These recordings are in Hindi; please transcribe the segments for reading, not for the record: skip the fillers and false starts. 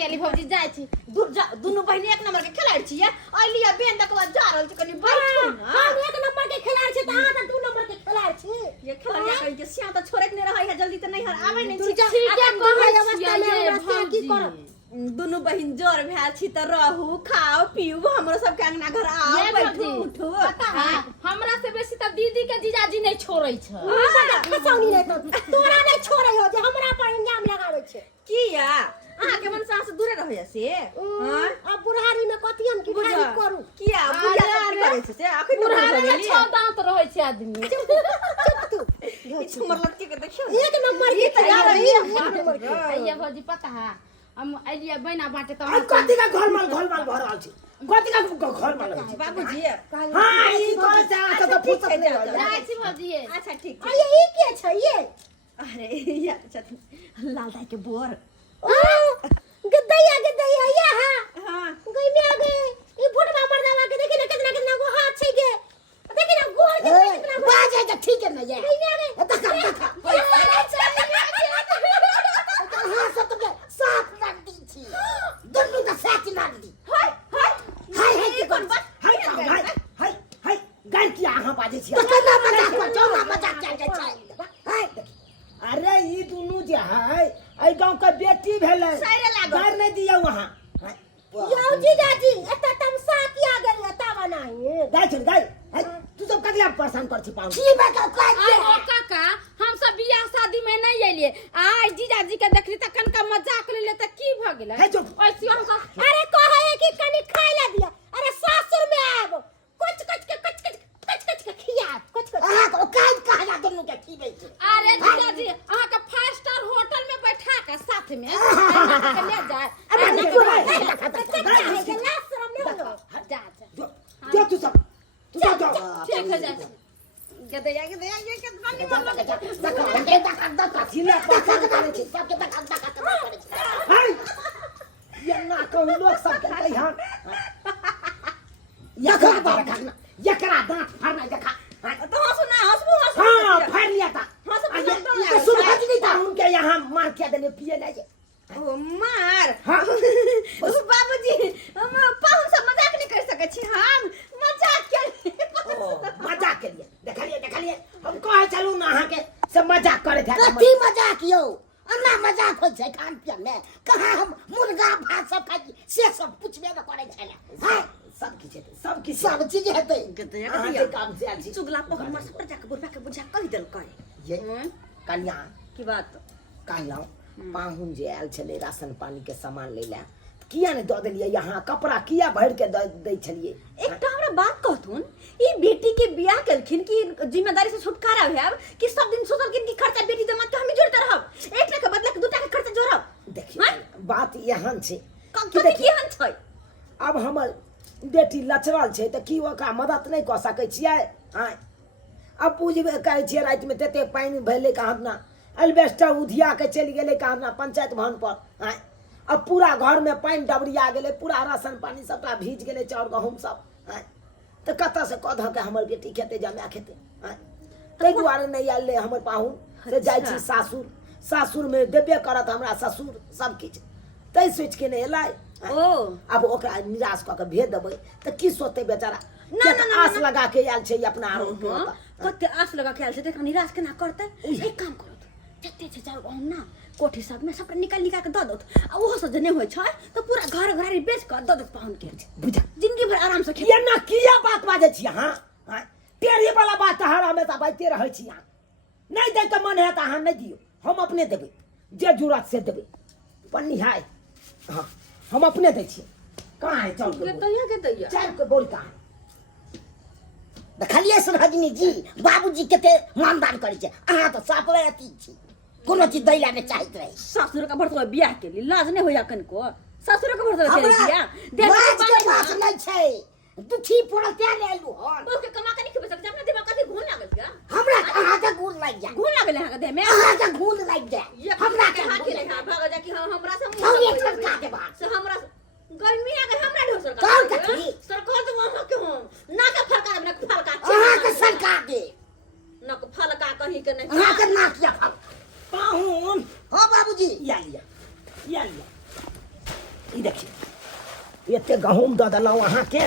केली भौजी जाय छी दूर जा दुनु बहिनी एक नंबर के खिलाड़ी छी अलिया बेंदा के बाद जा रहल छी कनी बैठ हम एक नंबर के खिलाड़ी छी त अहाँ त 2 नंबर के खिलाड़ी छी ये खिलाड़िया कहि के सिया त छोड़े नहीं रहै है जल्दी त नहीं हर आबै नहीं छी ठीक है कहै अवस्था में हमरा से की करब दुनु बहिन जोर भेल छी त रहू खाओ पीऊ हमरो सब के अंगना घर आओ बैठू उठू हमरा से बेसी त दीदी के जीजाजी नहीं छोड़ै छ खसौनी नहीं तो तोरा नहीं छोड़ै हो जे हमरा पर इंजाम लगाबै छै किया अहाँ के मन से दूरे रहै से हां अब बुढ़ारी में कथि हम की भारी करू किया बुढ़िया सब करे छै से अखन बुढ़ारी में 6 दांत रहै छै आदमी चुप तू ई छुमर लटके के देखियो एक नंबर की तैयार है एक नंबर की आइया भौजी पता है हम आइलिया बहिना बाटे त हम कथि का घरमाल भर रहल छी कथि का घरमाल बाबूजी हां ई करे चाह त फुर्सत नहीं रह जाय छी भौजी अच्छा ठीक अरे ई के छै ये अरे ये अच्छा लाल दाई के बोर गदैया ये हां गई में आ गए ई फुटवा मर्दावा के देखि ना कितना गो हाथ छै के देखि ना गोर के कितना बाजे त ठीक है ना ये गई में आ गए हां सब तो साफ लग दी छी दुनु का साथ लग दी हाय कौन बात हाय गाय की आहा बाजे छी तो केना मजाक चल छै हाय अरे ई दुनु जे है आई गांव का बेटी भेले सारे लागो घर नहीं दिया वहां यौ जीजाजी एता तमसा किया गेल एता बनाई गाय चल गाय तू सब कगला परेशान कर छी पाऊ की बात का ओ काका हम सब बियाह शादी में नहीं आइलिए आज जीजाजी के देखली त कनका मजाक लेले त की भ गेलै है जो ऐसी हम सब अरे कहे कि कनी खाई ला दिया अरे सासुर में आब कुछ के खिया कुछ हां को काज कहा दोनों के खीबे छै अरे जीजाजी अहाँ के 5 स्टार होटल में बैठा के साथ में के ले जाए अरे नहीं जा जो तू सब ठीक है जा गदैया ये के बनी मन दका जिला पसंद करे छी सब के दका करे छी हाय ये ना कहू लोग सब के कहि हां एकरा दांत फाड़ना देखा तो हंसबू हां फाड़ लिया था सुनहज नहीं था उनके यहाँ मार के देने पिए नहीं जे ओ मार हां बाबूजी हम पाहुन से मजाक नहीं कर सके छी हम मजाक मजाक के लिए देख लिए हम कहे चलू ना अहाँ के सब मजाक करे थे कथि मजाक यौ अन्ना मजाक हो छै खान पियन में कहां हम मुर्गा भात सब खाई से सब पूछबे न करे छले हां सब चीज हेतै गदैया के काम से आजी चुगला पर हमर सब जाके बुढ़ा के बुझा कहि देल कर ये कन्या की बात कहलौ पाहुन जे आयल छले राशन पानी के सामान ले ले किया ने द देलिए यहाँ कपड़ा किया भर के दै छलिए एकटा हमरा बात कहथुन ई बेटी के बियाह केलखिन कि जिम्मेदारी से छुटकारा भेब कि सब दिन सोचल कि खर्चा बेटी दे मत हम जोड़ते रहब एकटा के बदला के दूटा के खर्चा जोड़ब देखिए बात एहन छै कि केहन छै अब हमर बेटी लचरल छै त की ओकरा मदद नहीं क सकै छियै हां अब पूछबे करै छियै रात में तते पानी भैले कहां ना एल्बेस्टर उधिया के चल गेले कहां ना पंचायत भवन पर हां अब पूरा घर में पानी डबरिया गेले पूरा राशन पानी सबटा भीज गेले चाउर गहूम सब हां त कत से कध के हमर बेटी खेते जमा खेते हां तै दुआरे नहीं आले हमर पाहुन से जाय छी सासुर में देबे करत हमरा ससुर सब किछ तै सोच के नहीं एलै ओ अब ओकरा निराश क के भेज देबै त की सोचते बेचारा ना आस लगा के आयल छै अपना आरोप कते आस लगा के आयल छै देखा निराश केना करतै एक काम करो जते छै चाउर गहूम ना कोठी सब में सब निकाल के द दत आ ओहो से जे नहीं होय छै त पूरा घर घरारी बेच के द दत पाहुन के बुझा जिंदगी भर आराम से ये ना किया बात बाजे छी हां तेरी वाला बात हरा में त बाजते रहै छी हां नहीं दे त मन है त हां नहीं दियो हम अपने देबै जे जरूरत से देबै पन्नी हाय हां हम अपने दै छी कहां है चल गदैया चाय के बोल कहां देखलिए सुनहजनी जी बाबूजी केते मानदान करै छै अहाँ त सापले अति छी कोनो चीज दैला ने चाहत रहे ससुर का भरतो बियाह के लिए लाज नहीं होया कनको ससुर का भरतो के बियाह लाज के बात नहीं छै दुखी पड़ल त्या ले लू हन ओके कमा के नहीं खबे सकते अपना दिमाग कथि घून लागल क्या हमरा अहाँ के गुण लाग जा घून लागल है का देह में अहाँ के गुण लाग जा हमरा के हाथ के नहीं भाग जा कि हमरा से हम एक ठका के बात से हमरा गर्मी आ गई हमरा ढोसर कौन कथी सरकार तो वहां के हम ना के फलका ना फलका अहाँ के सरकार के ना के फलका कहीं के नहीं अहाँ के ना किया फल पाहुन हां बाबूजी या लिया ई देखिए एते गहूम दऽ देलहुँ अहाँके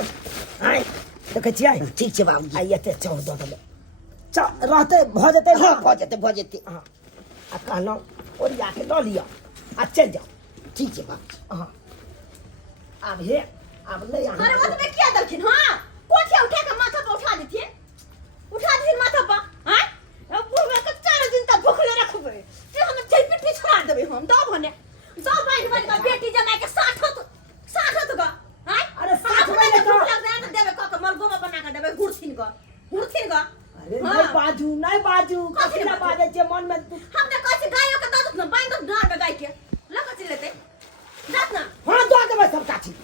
आँय देखै छियै ठीक छै बाबूजी। आ एते चाउर दऽ देलहुँ रहतै भऽ जेतै हाँ भऽ जेतै भऽ जेतै। हाँ आ कहलहुँ ओरिया के लऽ लिअ आ चलि जाओ। ठीक छै बाबूजी। हाँ आब हे आब नहीं अरे अहाँ ओतबे किया देलखिन हाँ कोठिया उठा के माथा पर उठा देथिन माथा पर हैं अब बुढ़वा के 4 दिन तक भूखले रखबे से हम चल पिट छोड़ा देबे हम दो भने दो बाइन का बेटी जमाई के 60 का हैं अरे 60 में तो भूख लग जाए तो देबे क मलगोमा बना के देबे गुड़थिन का अरे नहीं बाजू कथी ना बाजै छै मन में हम ने कहै छी गायो के दद न बाइन दो डाल में गाय के लगा चल लेते जात ना हाँ दऽ देबै सबटा चीज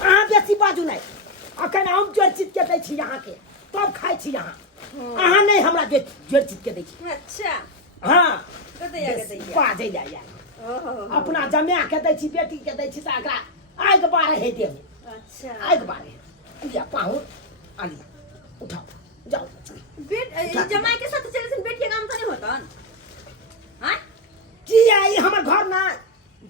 अहाँ बेसी बाजू नहीं अखन हम जोड़ चीज के दै छी अहाँके तब खाइ छी अहाँ नहीं हमरा जोड़ चीज के दै छी अच्छा हाँ कते या कते या बाजै ला यार ओहो अपना जमाए के दै छी बेटी के दै छी तऽ एकरा आगि बारह हे देबै अच्छा आगि बारह लिया पाहुन आलिया उठाओ जाओ जमाई के साथ चले बेटी के काम तो नहीं होता हैं की आई हमर घर ना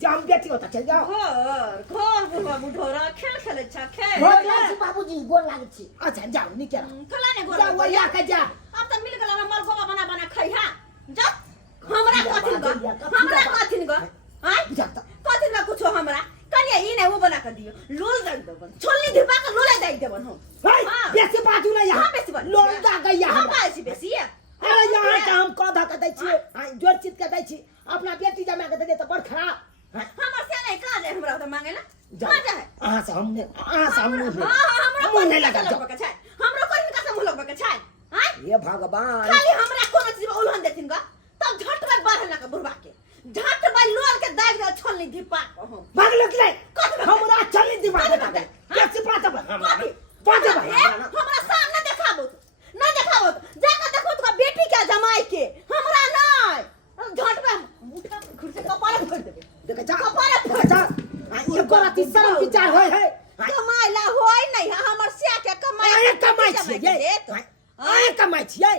जे हम बेटी होता चल जाओ घर बुढ़वा बुढ़ोरा खेल खेले छ खेल गोर लागै छी बाबूजी गोर लागै छी। अच्छा जाओ निकल खला ने गोर जा वरिया के जा अब तो मिल गला मल गोबा बना बना खई हा जा हमरा कथिन गो हैं जा त कथिन गो कुछो हमरा कनिया ई नहीं वो बना कर दियो लोल दे देबन छोलनी धिपा के लोले दे देबन हम भाई बेसी बाजू ना यहाँ हाँ, बेसी बाजू। लोल दा गया हम हमरा बासी बेसी है अरे यहाँ के हम कौधा के दै छी जोड़ चीज के दै छी अपना बेटी जमा के दे तो बड़ खराब हैं? हमर से नहीं का जाए हमरा तो मांगे ना जाओ कहां जाए अहाँ से हमने अहाँ से हम नहीं हमरा मुंह नहीं लगा जाओ के छै हमरा कोन का से मुंह लगबे के छै हैं ये भगवान खाली हमरा कोनो चीज में उल्हन देथिन का तब झट में बाहर ना के बुढ़वा के झट में लोल के दाग दे छोलनी धिपा को हम भाग लग ले कथी हमरा चली दिमाग कथी में बात है? कैसे बात है कथी? बात है हमरा सामने देखाबो ना देखाबो जाके देखो तो बेटी के जमाई के हमरा नहीं झट में उठा खुरसे कपारे फोड़ देबे देख जा कपारे फोड़ देख जा ये कोरा तीसरा विचार होय है कमाई ला होय नहीं हमर से के कमाई आए कमाई छियै ये आए कमाई छियै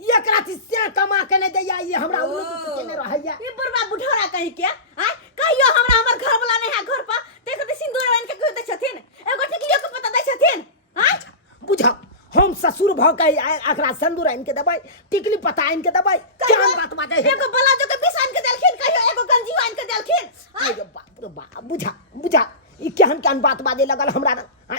ये कराती से कमा के नहीं दैया ये हमरा उल्लू के ने रहैया ये बुढ़वा बुढ़ौरा कहीं के हैं कहियो हमरा हमर घर वाला नहीं है घर पर देखो तो सिंदूर बन के कह दे छथिन एगो टिकलियो के पता दे छथिन हैं बुझाओ हम ससुर भ के अकरा सिंदूर आइन के देबै टिकली पता आइन के देबै क्या बात बाजे है एगो बलाजो के बिसान के देलखिन कहियो एगो गंजी आइन के देलखिन अरे बाप रे बाप बुझा ई केहन केहन बात बाजे लगल हमरा न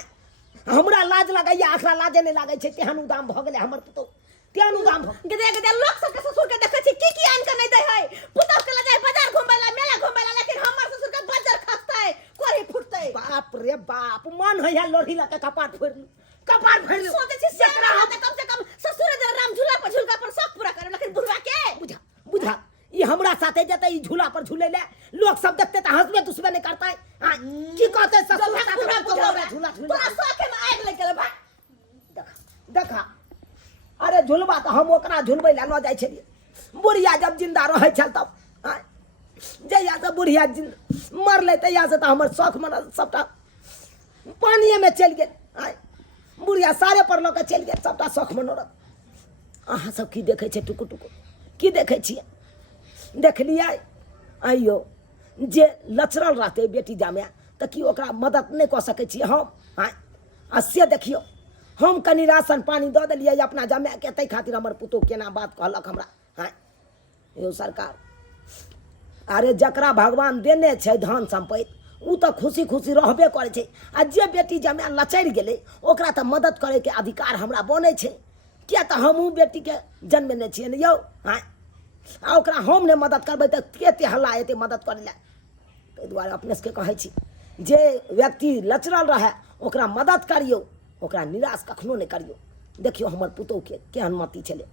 हमरा लाज लगैया अकरा लाजे नहीं लागै छै तेहन उदाम भ गेलै हमर पुतो तेहन उदाम भ गदे लोग सब के ससुर के देखै छी की आइन के नहीं दे है पुतौ के लगे बाजार घुमैला मेला घुमैला लेकिन हमर ससुर के बजर खसतै कोरी फुटतै बाप रे बाप मन है लोढ़ी लके कपाट फोड़ लू सोचे छी सेकरा होते कम से कम ससुर जे राम झूला पर झूलका पर सब पूरा करे लेकिन बुढ़वा के बुझा ई हमरा साथे जते ई झूला पर झूले ले लोग सब देखते त हंसबे दुसबे नहीं करते की कहते ससुर साथे झूला झूला तोरा साथे में आग लग गेल बा देखा अरे झुलबा तो हम ओकरा झुलबै ला न जाय छलिए बुढ़िया जब जिंदा रहै छल तब जहिया से बुढ़िया मरले तहिया से तो हमर शौक मन सबटा पानिए में चल गेल बुढ़िया सारे पर लऽ के चल गेल सबटा शौक मनोरथ अहाँ सब की देखै छै टुकु टुकु की देखै छियै देखलियै आइयो जे लचरल रहतै बेटी जामे तऽ की ओकरा मदद नहीं कऽ सकै छियै हम आ से देखियो हम कनी राशन पानी दऽ देलियै अपना जमाए के तै खातिर हमर पुतोह केना बात कहलक हमरा यौ सरकार अरे जकरा भगवान देने छै धन संपत्ति उ तऽ खुशी खुशी रहबे करै छै आ जे बेटी जमाए लचरि गेलै ओकरा तऽ मदद करे के अधिकार हमरा बनै छै किया तऽ हमहूँ बेटी के जन्मेने छियै ने यौ आ ओकरा हम नहि मदद करबै तऽ कते हल्ला एतै मदद करै लए ताहि दुआरे अपने सबके कहै छी जे व्यक्ति लचरल रहै ओकरा मदद करियौ ओकरा निराश कखनो नहीं करियो देखियो हमर पुतोह के केहन मती छलै